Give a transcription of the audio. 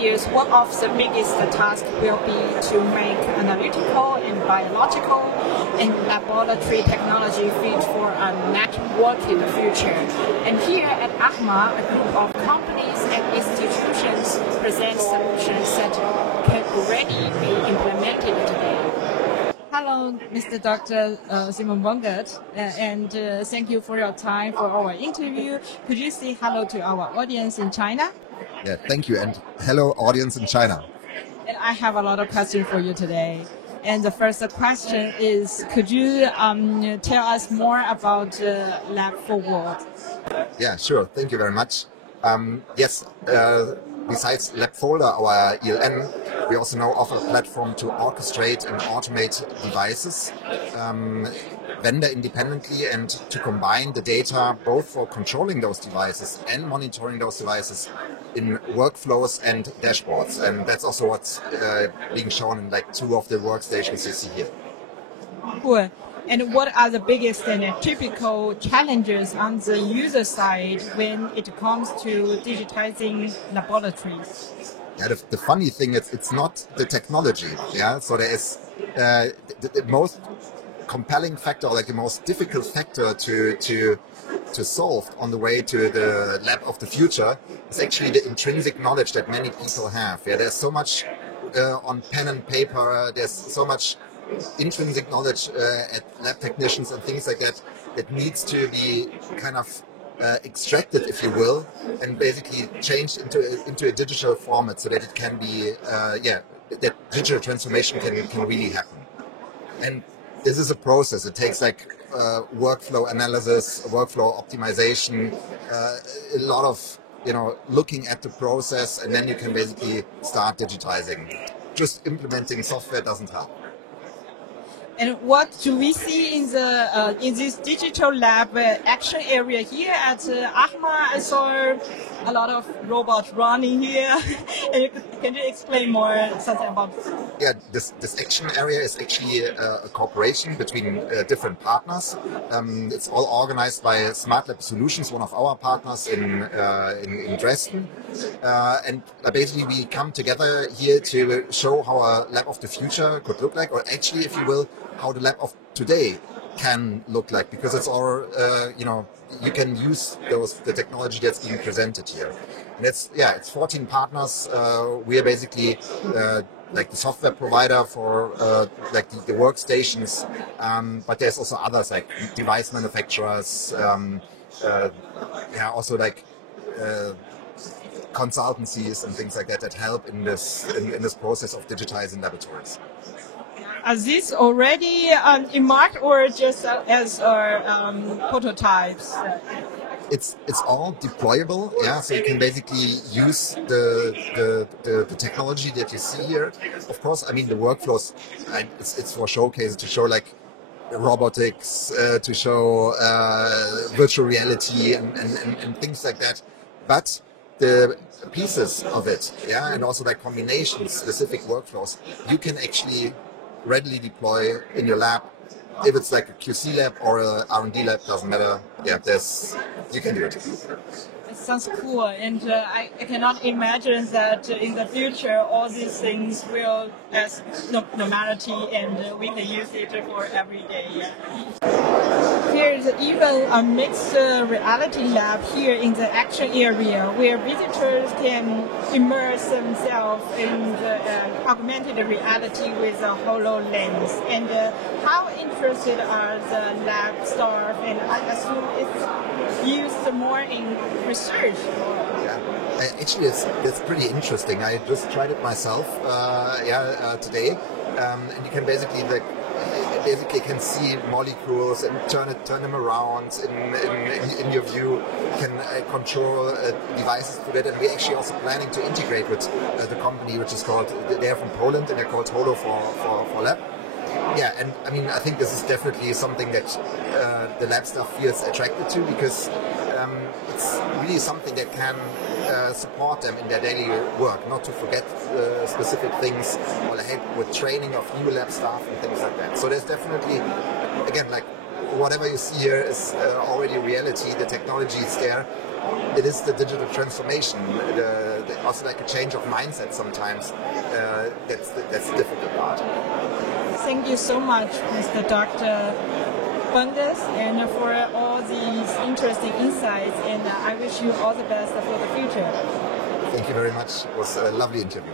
years, one of the biggest tasks will be to make analytical and biological and laboratory technology fit for a network in the future. And here at ACMA, a group of companies and institutions present solutions that can already be implemented today. Hello, Mr. Dr. Simon Bongert, and thank you for your time for our interview. Could you say hello to our audience in China? Yeah, thank you, and hello, audience in China. And I have a lot of questions for you today. And the first question is, could you tell us more about Lab Forward? Yeah, sure. Thank you very much. Yes, besides Lab Folder, our ELN, we also now offer a platform to orchestrate and automate devices vendor independently and to combine the data both for controlling those devices and monitoring those devices in workflows and dashboards. And that's also what's being shown in like two of the workstations you see here. Cool. And what are the biggest and typical challenges on the user side when it comes to digitizing laboratories? Yeah, the funny thing is it's not the technology. Yeah, so there is the most compelling factor, like the most difficult factor to solve on the way to the lab of the future is actually the intrinsic knowledge that many people have. Yeah, there's so much on pen and paper. There's so much intrinsic knowledge at lab technicians and things like that that needs to be kind of extracted, if you will, and basically changed into a digital format so that it can be, that digital transformation can really happen. And this is a process. It takes like workflow analysis, workflow optimization, a lot of looking at the process, and then you can basically start digitizing. Just implementing software doesn't help. And what do we see in this digital lab action area here at ACMA? I saw a lot of robots running here. Can you explain more something about this? Yeah, this action area is actually a cooperation between different partners. It's all organized by Smart Lab Solutions, one of our partners in Dresden. And basically we come together here to show how a lab of the future could look like, or actually, if you will, how the lab of today can look like, because it's all, you can use the technology that's being presented here. And it's 14 partners. We are basically like the software provider for like the workstations, but there's also others like device manufacturers, also like consultancies and things like that help in this process of digitizing laboratories. Are these already in market or just as prototypes? It's all deployable, yeah. So you can basically use the technology that you see here. Of course, I mean the workflows. It's for showcases to show like robotics, to show virtual reality and things like that. But the pieces of it, yeah, and also like combinations, specific workflows, you can actually readily deploy in your lab. If it's like a QC lab or a R&D lab, doesn't matter. Yeah, you can do it. It sounds cool, and I cannot imagine that in the future all these things will as normality and we can use it for every day. There's even a mixed reality lab here in the action area where visitors can immerse themselves in the augmented reality with a HoloLens. And how interested are the lab staff? And I assume it's used more in research. Yeah, actually, it's pretty interesting. I just tried it myself, today, and you can basically can see molecules and turn them around in your view. You can control devices to that, and we're actually also planning to integrate with the company, which is called, they're from Poland and they're called Holo for Lab. Yeah, and I mean, I think this is definitely something that the lab staff feels attracted to, because it's really something that can support them in their daily work, not to forget specific things, or help with training of new lab staff and things like that. So there's definitely, again, like whatever you see here is already reality. The technology is there. It is the digital transformation, also like a change of mindset sometimes. That's the difficult part. Thank you so much, Mr. Dr. Bundes, and for all these interesting insights, and I wish you all the best for the future. Thank you very much. It was a lovely interview.